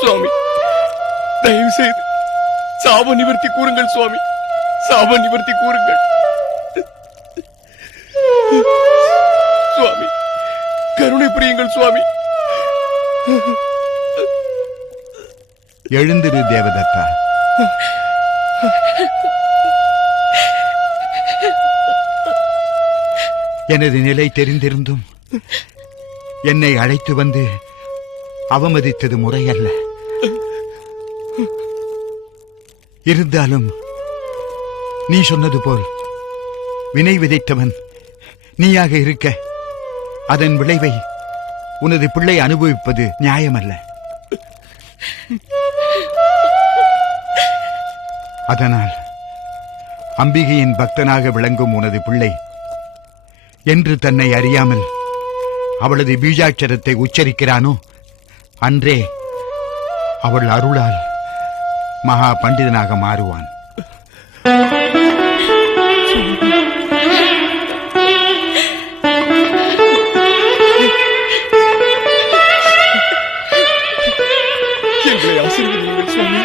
சுவாமி, தயவு செய்து சாப நிவர்த்தி கூறுங்கள் சுவாமி, சாப நிவர்த்தி கூறுங்கள் சுவாமி, கருணை புரியுங்கள் சுவாமி. எழுந்திரு தேவதத்தா. எனது நிலை தெரிந்திருந்தும் என்னை அழைத்து வந்து அவமதித்தது முறையல்ல. இருந்தாலும் நீ சொன்னது போல் வினை விதைத்தவன் நீயாக இருக்க அதன் விளைவை உனது பிள்ளை அனுபவிப்பது நியாயமல்ல. அதனால் அம்பிகையின் பக்தனாக விளங்கும் உனது பிள்ளை என்று தன்னை அறியாமல் அவளது பீஜாட்சரத்தை உச்சரிக்கிறானோ அன்றே அவள் அருளால் மகா பண்டிதனாக மாறுவான். எங்களை ஆசீர்வதியுங்கள் சுவாமி.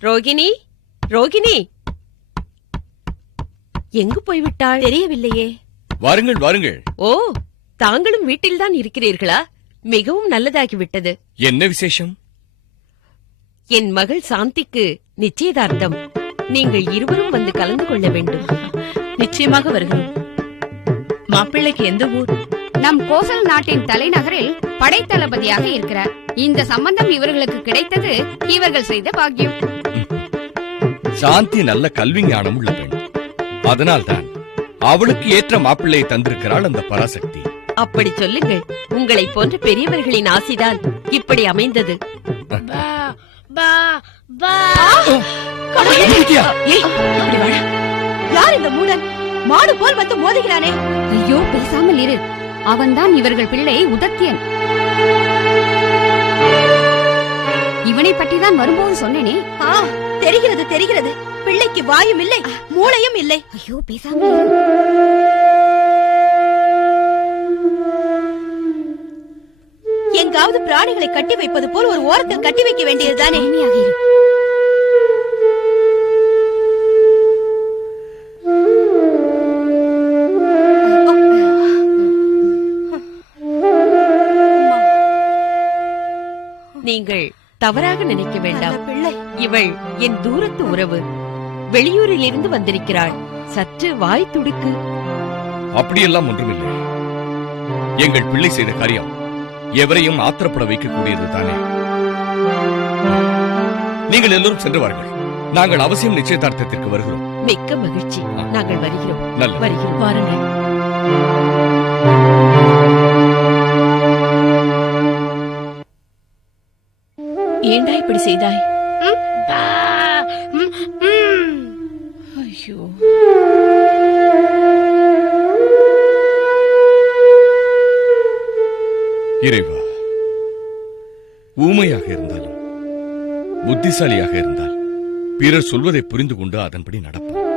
ரோகிணி, ரோகிணி எங்கு போய்விட்டாள்? தெரியவில்லையே. வாருங்கள் வாருங்கள். ஓ, தாங்களும் வீட்டில்தான் இருக்கிறீர்களா? மிகவும் நல்லதாகிவிட்டது. என்ன விசேஷம்? என் மகள் சாந்திக்கு நிச்சயதார்த்தம். நீங்கள் இருவரும் வந்து கலந்து கொள்ள வேண்டும். நிச்சயமாக வருகிறோம். மாப்பிள்ளைக்கு எந்த ஊர்? நம் கோசல் நாட்டின் தலைநகரில் படைத்தளபதியாக இருக்கிறார். இந்த சம்பந்தம் இவர்களுக்கு கிடைத்தது இவர்கள் செய்த பாக்கியம். சாந்தி நல்ல கல்வி ஞானம் உள்ள பெண். அதனால்தான் அவளுக்கு ஏற்ற மாப்பிள்ளையை தந்திருக்கிறாள் அந்த பராசக்தி. அப்படி சொல்லுங்கள். உங்களை போன்ற பெரியவர்களின் ஆசிதான் இப்படி அமைந்தது. யார் இந்த மூடன்? மாடு போல் வந்து மோதுகிறானே. ஐயோ, பேசாமல் இரு. அவன்தான் இவர்கள் பிள்ளை உதத்தியன். இவனை பற்றி தான் வரும்போது சொன்னேனே. தெரிகிறது தெரிகிறது. பிள்ளைக்கு வாயும் இல்லை, மூளையும் இல்லை. ஐயோ, பேசாமல் இரு. எங்காவது பிராணிகளை கட்டி வைப்பது போல் ஒரு ஓரத்தில் கட்டி வைக்க வேண்டியதுதானே. நீங்கள் தவறாக நினைக்க வேண்டாம். இவள் என் தூரத்து உறவு. வெளியூரில் இருந்து வந்திருக்கிறாள். சற்று வாய் துடுக்கு. அப்படியெல்லாம் ஒன்றுமில்லை. எங்கள் பிள்ளை செய்த காரியம் எவரையும் ஆத்திரப்பட வைக்கக்கூடியது தானே. நீங்கள் எல்லோரும் சென்று வாருங்கள். நாங்கள் அவசியம் நிச்சயதார்த்தத்திற்கு வருகிறோம். மிக்க மகிழ்ச்சி. நாங்கள் வருகிறோம். நல்லது. வருகிறோம். வாருங்கள். ஏண்டா இப்படி செய்தாய்? ஐயோ, இறைவா, ஊமையாக இருந்தாலும் புத்திசாலியாக இருந்தால் பிறர் சொல்வதை புரிந்து கொண்டு அதன்படி நடப்பான்.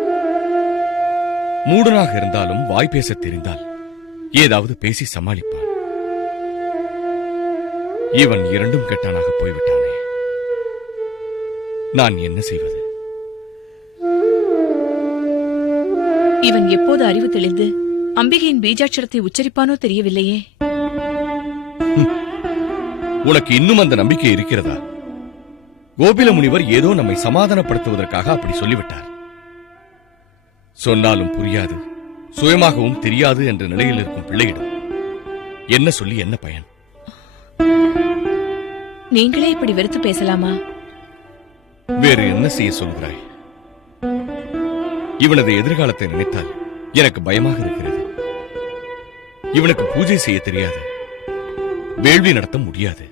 மூடனாக இருந்தாலும் வாய் பேச தெரிந்தால் ஏதாவது பேசி சமாளிப்பான். இவன் இரண்டும் கெட்டானாக போய்விட்டானே. நான் என்ன செய்வது? இவன் எப்போது அறிவு தெளிந்து அம்பிகையின் பீஜாட்சரத்தை உச்சரிப்பானோ தெரியவில்லையே. உனக்கு இன்னும் அந்த நம்பிக்கை இருக்கிறதா? கோபில முனிவர் ஏதோ நம்மை சமாதானப்படுத்துவதற்காக அப்படி சொல்லிவிட்டார். சொன்னாலும் புரியாது, சுயமாகவும் தெரியாது என்ற நிலையில் இருக்கும் பிள்ளையிடம் என்ன சொல்லி என்ன பயன்? நீங்களே இப்படி வெறுத்து பேசலாமா? வேறு என்ன செய்ய சொல்கிறாய்? இவனது எதிர்காலத்தை நினைத்தால் எனக்கு பயமாக இருக்கிறது. இவனுக்கு பூஜை செய்ய தெரியாது, வேள்வி நடத்த முடியாது.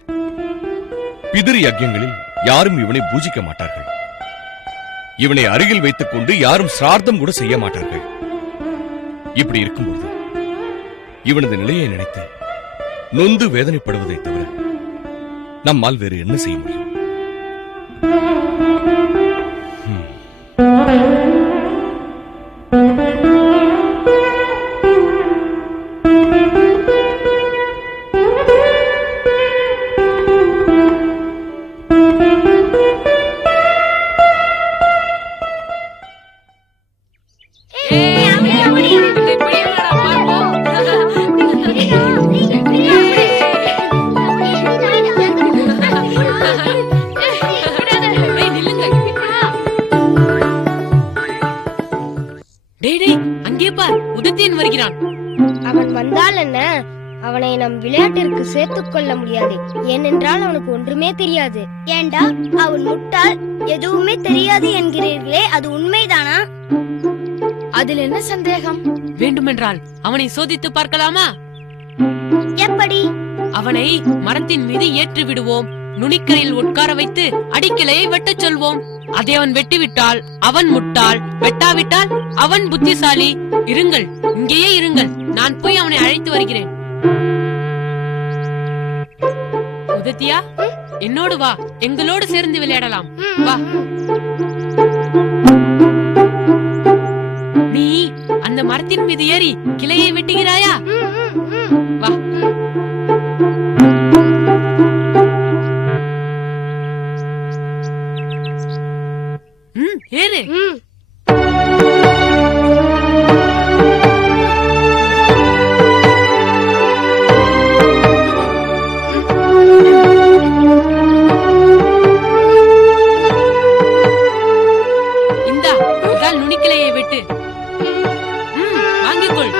பிதிரு யஜ்யங்களில் யாரும் இவனை பூஜிக்க மாட்டார்கள். இவனை அருகில் வைத்துக் கொண்டு யாரும் சிரார்த்தம் கூட செய்ய மாட்டார்கள். இப்படி இருக்கும்போது இவனது நிலையை நினைத்து நொந்து வேதனைப்படுவதை தவிர நம்மால் வேறு என்ன செய்ய முடியும்? அங்கே பார், உதத்தியன் வருகிறான். அவன் வந்தால் என்ன, அவனை நம் விளையாட்டிற்கு சேர்த்துக் கொள்ள முடியாது. ஏனென்றால் அவனுக்கு ஒன்றுமே தெரியாது. ஏண்டா அவன் முட்டாள், எதுவுமே தெரியாது என்கிறீர்களே, அது உண்மைதானா? அதில் என்ன சந்தேகம்? வேண்டுமென்றால் அவனை சோதித்து பார்க்கலாமா? எப்படி? அவனை மரத்தின் மீது ஏற்றி விடுவோம். நுனிக்கரையில் உட்கார வைத்து அடிக்கிளையை வெட்டச் சொல்வோம். அதை அவன் வெட்டிவிட்டால் அவன் முட்டாள், வெட்டாவிட்டால் அவன் புத்திசாலி. இருங்கள், இங்கேயே இருங்கள், நான் போய் அவனை அழைத்து வருகிறேன். உதத்தியா, என்னோடு வா, எங்களோடு சேர்ந்து விளையாடலாம். வா. நீ அந்த மரத்தின் மீது ஏறி கிளையை வெட்டுகிறாயா? வா. ஏறு. இந்தா, இதால் நுனிக்கிளையை வெட்டு. வாங்கிக்கொள்.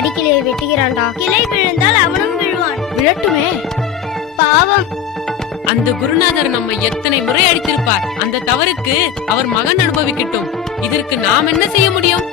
அடிக்கிளையை வெட்டுகிறான்டா. கிளை விழுந்தால் அவனும் விழுவான். விழட்டுமே. பாவம். அந்த குருநாதர் நம்மை எத்தனை முறை அடித்திருப்பார். அந்த தவறுக்கு அவர் மகன் அனுபவிக்கட்டும். இதற்கு நாம் என்ன செய்ய முடியும்?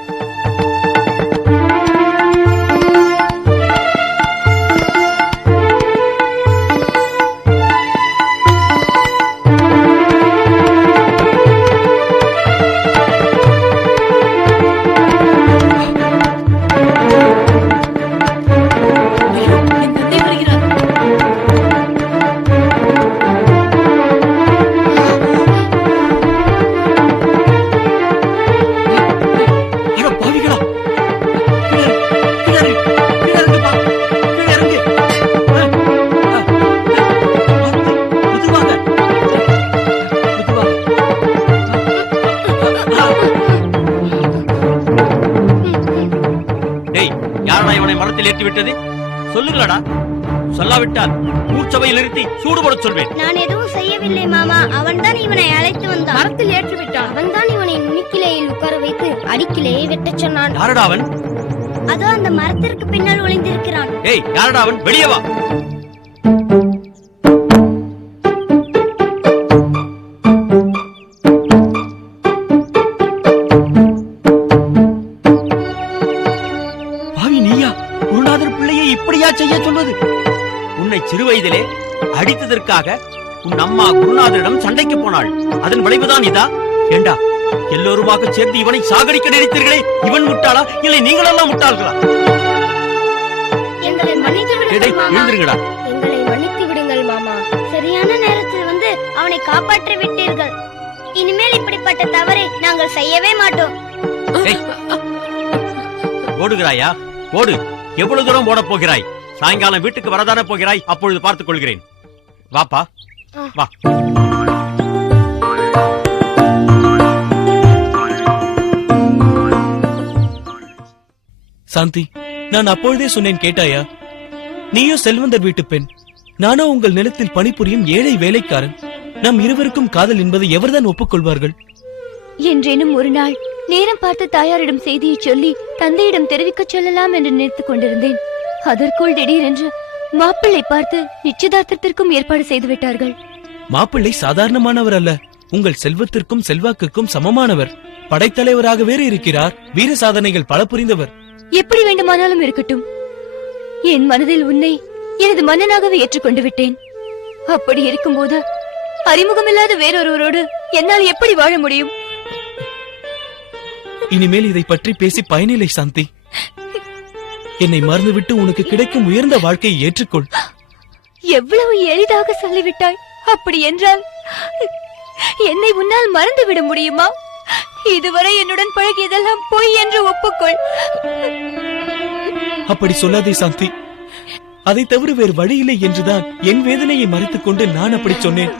விட்டது சொல்லுங்களடா. சொல்லாவிட்டால் ஊர்ச்சபையில் நிறுத்தி சூடுபட சொல்வேன். நான் எதுவும் செய்யவில்லை மாமா. அவன்தான் இவனை அழைத்து வந்தான். மரத்தில் ஏற்றி விட்டான். அவன்தான் இவனை நுனிக்கிளையில் உட்கார வைத்து அடிக்கிளையை வெட்டச் சொன்னான். யாரடா அவன்? அதோ அந்த மரத்திற்கு பின்னால் ஒளிந்திருக்கிறான். ஏய், யாரடா அவன்? வெளியே வா. சிறு வயதிலே அடித்ததற்காக உன் அம்மா குருநாதரிடம் சண்டைக்கு போனாள். அதன் விளைவுதான் இதா? ஏண்டா, எல்லோருமாக சேர்ந்து இவனை சாகடிக்க நினைத்தீர்களே, இவன் முட்டாளா இல்லை நீங்களெல்லாம் முட்டாள்களா? எங்களை மன்னித்து விடுங்கள் மாமா. எழுந்திருங்கடா. எங்களை மன்னித்து விடுங்கள் மாமா. சரியான நேரத்தில் வந்து அவனை காப்பாற்றி விட்டீர்கள். இனிமேல் இப்படிப்பட்ட தவறை நாங்கள் செய்யவே மாட்டோம். ஓடுகிறாயா? ஓடு. எவ்வளவு தூரம் ஓட போகிறாய்? சாயங்காலம் வீட்டுக்கு வரதானே போகிறாய்? அப்பொழுது பார்த்துக் கொள்கிறேன். வாப்பா, வா. சாந்தி, நான் அப்பொழுதே சொன்னேன், கேட்டாயா? நீயோ செல்வந்தர் வீட்டு பெண், நானோ உங்கள் நிலத்தில் பணிபுரியும் ஏழை வேலைக்காரன். நம் இருவருக்கும் காதல் என்பதை எவர்தான் ஒப்புக்கொள்வார்கள்? என்றேனும் ஒரு நாள் நேரம் பார்த்து தாயாரிடம் செய்தியை சொல்லி தந்தையிடம் தெரிவிக்க சொல்லலாம் என்று நினைத்துக் கொண்டிருந்தேன். அதற்குள் திடீரென்று மாப்பிள்ளை பார்த்து நிச்சயதார்த்தத்திற்கும் ஏற்பாடு செய்து விட்டார்கள். மாப்பிள்ளை சாதாரணமானவர் அல்ல, உங்கள் செல்வத்திற்கும் செல்வாக்குக்கும் சமமானவர். படைத்தலைவராக வேறு இருக்கிறார். வீர சாதனைகள் பல புரிந்தவர். எப்படி வேண்டுமானாலும் இருக்கட்டும், என் மனதில் உன்னை எனது மன்னனாகவே ஏற்றுக்கொண்டு விட்டேன். அப்படி இருக்கும்போது அறிமுகமில்லாத வேறொருவரோடு என்னால் எப்படி வாழ முடியும்? இனிமேல் இதை பற்றி பேசி பயனில்லை சாந்தி. என்னை மறந்துவிட்டு உனக்கு கிடைக்கும் உயர்ந்த வாழ்க்கையை ஏற்றுக்கொள். எவ்வளவு எளிதாக சொல்லிவிட்டாய். அப்படி என்றால் என்னை உன்னால் மறந்துவிட முடியுமா? இதுவரை என்னுடன் பழகியதெல்லாம் பொய் என்று ஒப்புக்கொள். அப்படி சொல்லாதே சாந்தி. அதை தவிர வேறு வழியில்லை என்றுதான் என் வேதனையை மறைத்துக் கொண்டு நான் அப்படி சொன்னேன்.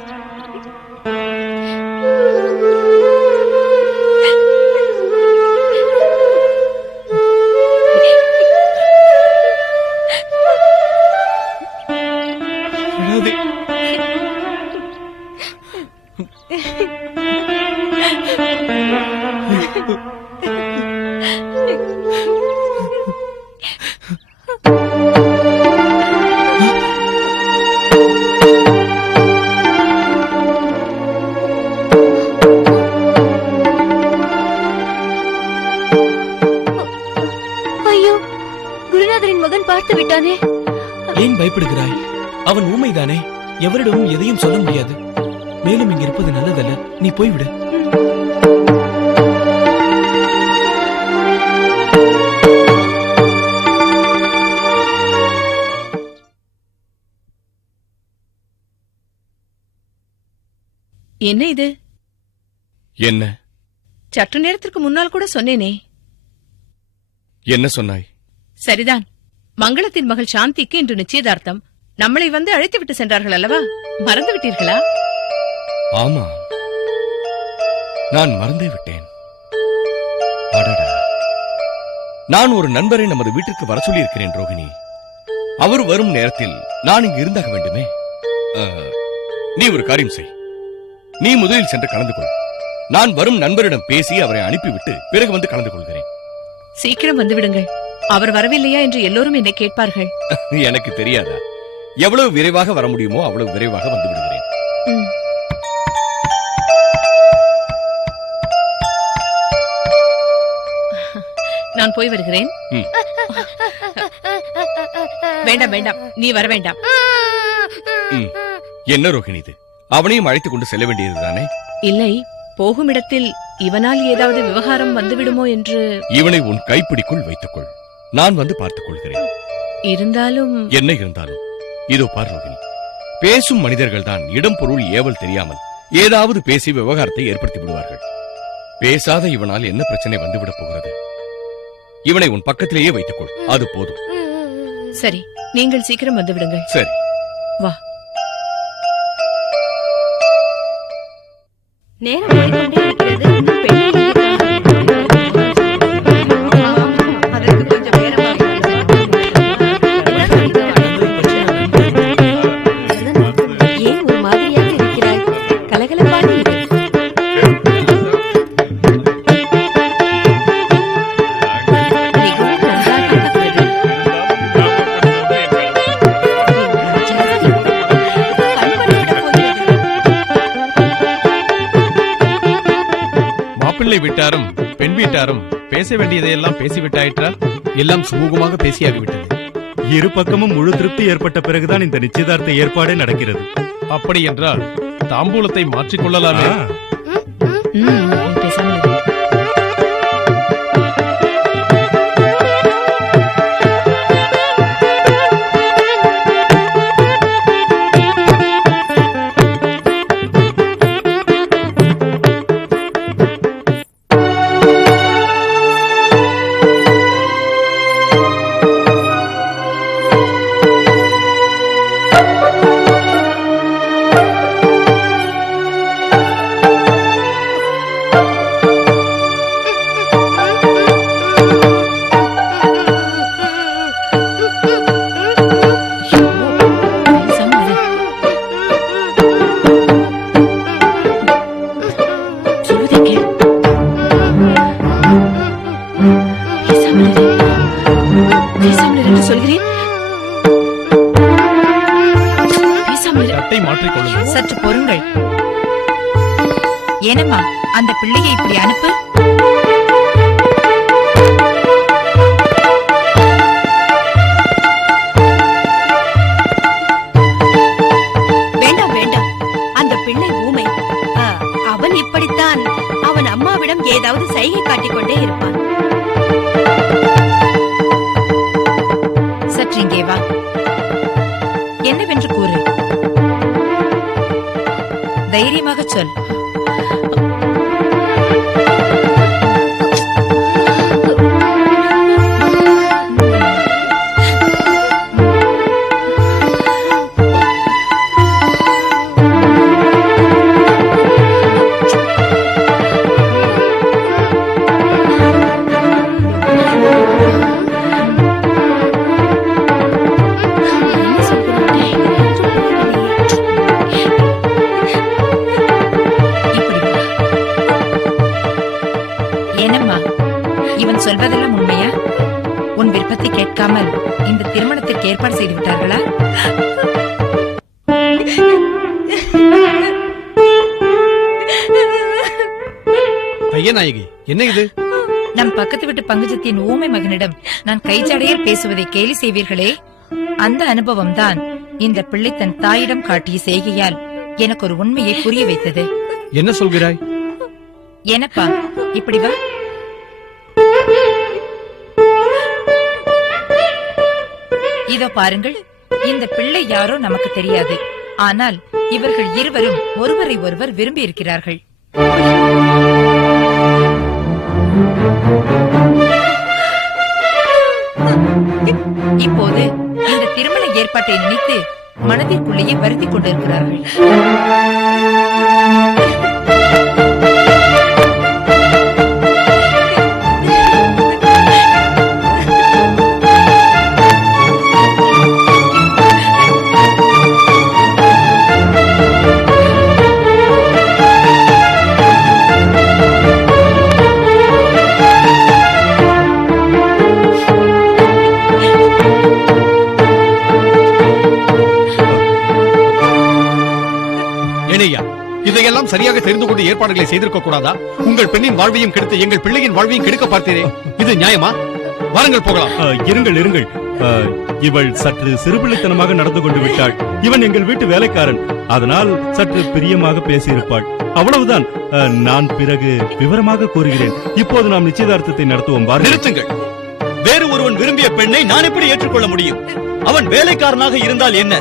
அழாதே. ஐயோ, குருநாதரின் மகன் பார்த்து விட்டானே. ஏன் பயப்படுகிறாய்? அவன் ஊமைதானே, எவரிடமும் எதையும் சொல்ல முடியாது. மேலும் இங்க இருப்பது நல்லதல்ல, நீ போய்விடு. என்ன இது? என்ன சற்று நேரத்திற்கு முன்னால் கூட சொன்னேனே. என்ன சொன்னாய்? சரிதான், மங்களத்தின் மகள் சாந்திக்கு இன்று நிச்சயதார்த்தம். நம்மளை வந்து அழைத்து விட்டு சென்றார்கள் அல்லவா? மறந்து விட்டீர்களா? ஆமா, நான் மறந்தே விட்டேன். அடடா, நான் ஒரு நண்பரை நமது வீட்டிற்கு வர சொல்லியிருக்கிறேன் ரோகிணி. அவர் வரும் நேரத்தில் நான் இங்கு இருந்தாக வேண்டுமே. நீ ஒரு காரியம் செய். நீ முதலில் சென்று கலந்து கொள். நான் வரும் நண்பரிடம் பேசி அவரை அனுப்பிவிட்டு பிறகு வந்து கலந்து கொள்கிறேன். சீக்கிரம் வந்து விடுங்கள். அவர் வரவில்லையா என்று எல்லோரும் என்னை கேட்பார்கள். எனக்கு தெரியாதா? எவ்வளவு விரைவாக வர முடியுமோ அவ்வளவு விரைவாக வந்து விடுகிறேன். நான் போய் வருகிறேன். வேண்டாம் வேண்டாம், நீ வர வேண்டாம். என்ன ரோகிணி இது? அவனையும் அழைத்துக் கொண்டு செல்ல வேண்டியதுதானே? இல்லை, போகும் இடத்தில் இவனால் ஏதாவது விவகாரம் வந்துவிடுமோ என்று. இவனை உன் கைப்பிடிக்குள் வைத்துக்கொள். நான் வந்து பார்த்துக் கொள்கிறேன். இருந்தாலும் என்ன இருந்தாலும் இதோ பார் ரோகிணி, பேசும் மனிதர்கள் தான் இடம் பொருள் ஏவல் தெரியாமல் ஏதாவது பேசி விவகாரத்தை ஏற்படுத்தி விடுவார்கள். பேசாத இவனால் என்ன பிரச்சனை வந்துவிடப் போகிறது? இவனை உன் பக்கத்திலேயே வைத்துக்கொள், அது போதும். சரி, நீங்கள் சீக்கிரம் வந்து விடுங்கள். சரி, வா. நேரம் ஓடிக்கொண்டே இருக்கிறது. இன்னும் பெண்ணை எங்கே காணோம்? அதற்கு கொஞ்சம் நேரமாக ஏன் ஒரு மாதிரியாக இருக்கிறாய்? கலகலப்பாக இரு. மிகவும் நன்றாக இருக்கிறது. கண்பட்டுவிடப் போகிறது. மாப்பிள்ளை வீட்டாரும் பெண் வீட்டாரும் பேச வேண்டியதையெல்லாம் பேசிவிட்டாயிற்றா? எல்லாம் சுமூகமாக பேசியாகிவிட்டது. இரு பக்கமும் முழு திருப்தி ஏற்பட்ட பிறகுதான் இந்த நிச்சயதார்த்த ஏற்பாடே நடக்கிறது. அப்படி என்றால் தாம்பூலத்தை மாற்றிக்கொள்ளலாமே. பேசாமல் இரு. ஏனம்மா அந்த பிள்ளையை இப்படி அனுப்பு. வேண்டாம் வேண்டாம், அந்த பிள்ளை ஊமை. அவன் இப்படித்தான் அவன் அம்மாவிடம் ஏதாவது சைகை காட்டிக்கொண்டே இருப்பான். சற்று இங்கே வா. என்னவென்று கூறு. தைரியமாக சொல். இவன் சொல்வதெல்லாம் உண்மையா? உன் விருப்பத்தை கேட்காமல் இந்த திருமணத்திற்கு ஏற்பாடு செய்து விட்டார்களா? ஐயநாயகி, என்ன இது? நம் பக்கத்து வீட்டு பங்குஜத்தின் ஊமை மகனிடம் நான் கைச்சடையில் பேசுவதை கேலி செய்வீர்களே, அந்த அனுபவம் தான் இந்த பிள்ளை தன் தாயிடம் காட்டிய செய்கையால் எனக்கு ஒரு உண்மையை புரிய வைத்தது. என்ன சொல்கிறாய்? எனப்பா, இப்படி வா. இதோ பாருங்கள், இந்த பிள்ளை யாரோ நமக்கு தெரியாது. ஆனால் இவர்கள் இருவரும் ஒருவரை ஒருவர் விரும்பி இருக்கிறார்கள். இப்போது இந்த திருமண ஏற்பாட்டை நினைத்து மனதிற்குள்ளேயே வருத்திக் கொண்டிருக்கிறார்கள். இதையெல்லாம் சரியாக தெரிந்து கொண்டு ஏற்பாடுகளை செய்திருக்க கூடாதா? உங்கள் பெண்ணின் வாழ்வையும் கெடுத்து எங்கள் பிள்ளையின் வாழ்வையும் கெடுக்க பார்த்தீரே, இது நியாயமா? வாருங்கள் போகலாம். இருங்கள் இருங்கள். இவள் சற்று சிறுபிள்ளைத்தனமாக நடந்து கொண்டு விட்டாள். இவன் எங்கள் வீட்டு வேலைக்காரன், அதனால் சற்று பிரியமாக பேசியிருப்பாள். அவ்வளவுதான். நான் பிறகு விவரமாக கூறுகிறேன். இப்போது நாம் நிச்சயதார்த்தத்தை நடத்துவோம். நிறுத்துங்கள். வேறு ஒருவன் விரும்பிய பெண்ணை நான் எப்படி ஏற்றுக்கொள்ள முடியும்? அவன் வேலைக்காரனாக இருந்தால் என்ன?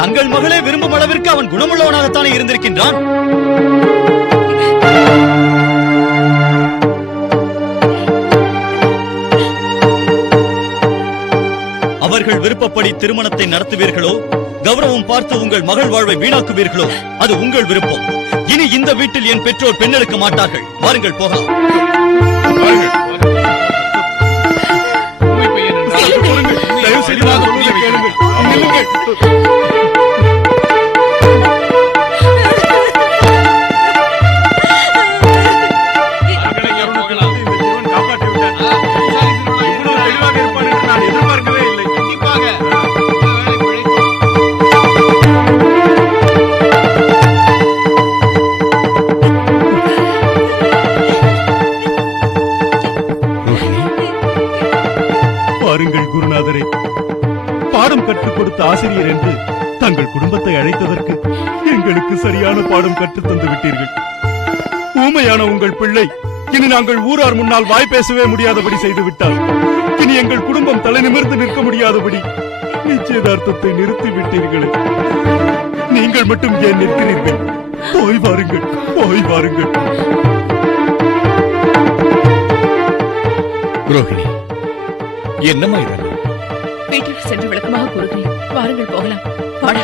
தங்கள் மகளே விரும்பும் அளவிற்கு அவன் குணமுள்ளவனாகத்தானே இருந்திருக்கின்றான். அவர்கள் விருப்பப்படி திருமணத்தை நடத்துவீர்களோ, கௌரவம் பார்த்து உங்கள் மகள் வாழ்வை வீணாக்குவீர்களோ, அது உங்கள் விருப்பம். இனி இந்த வீட்டில் என் பெற்றோர் பெண்ணெடுக்க மாட்டார்கள். வாருங்கள் போகலாம். பாருங்கள் குருநாதரே, பாடம் கற்றுக் கொடுத்த ஆசிரியர் என்று தங்கள் குடும்பத்தை அழைத்ததற்கு எங்களுக்கு சரியான பாடம் கற்றுத் தந்து விட்டீர்கள். ஊமையான உங்கள் பிள்ளை இனி நாங்கள் ஊரார் முன்னால் வாய் பேசவே முடியாதபடி செய்து விட்டார். இனி எங்கள் குடும்பம் தலை நிமிர்ந்து நிற்க முடியாதபடி நிச்சயதார்த்தத்தை நிறுத்தி விட்டீர்களே. நீங்கள் மட்டும் ஏன் நிற்கிறீர்கள்? போய் வாருங்கள், போய் வாருங்கள். ரோஹிணி, என்னம்மா இதெல்லாம்? வீட்டிற்கு சென்று விளக்கமாக கூறுகிறேன். வாருங்கள் போகலாம். வாடா.